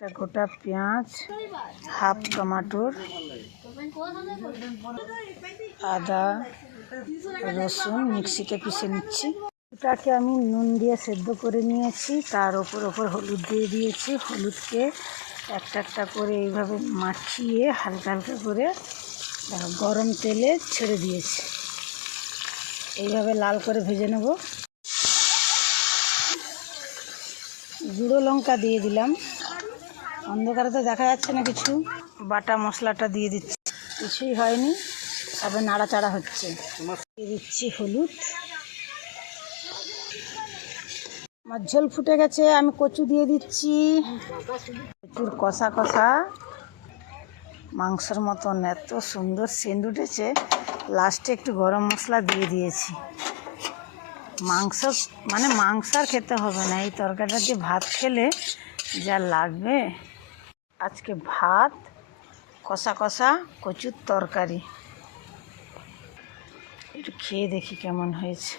একটা গোটা পেঁয়াজ, হাফ টমাটোর, আদা রসুন মিক্সিতে পিষে নিচ্ছি। এটাকে আমি নুন দিয়ে সেদ্ধ করে নিয়েছি, তার ওপর হলুদ দিয়ে দিয়েছি। হলুদকে একটা একটা করে এইভাবে মাখিয়ে হালকা হালকা করে গরম তেলে ছেড়ে দিয়েছি। এইভাবে লাল করে ভেজে নেব। গুঁড়ো লঙ্কা দিয়ে দিলাম, অন্ধকারে তো দেখা যাচ্ছে না কিছু। বাটা মশলাটা দিয়ে দিচ্ছি, কিছুই হয়নি, তবে নাড়াচাড়া হচ্ছে। দিয়ে দিচ্ছি হলুদ। আমার ঝোল ফুটে গেছে, আমি কচু দিয়ে দিচ্ছি। কচুর কষা কষা মাংসের মতন এত সুন্দর সেন্ট উঠেছে। লাস্টে একটু গরম মশলা দিয়ে দিয়েছি। মাংস মাংস আর খেতে হবে না, এই তরকারিটা দিয়ে ভাত খেলে যা লাগবে। আজকে ভাত, কষা কষা কচুর তরকারি। একটু খেয়ে দেখি কেমন হয়েছে।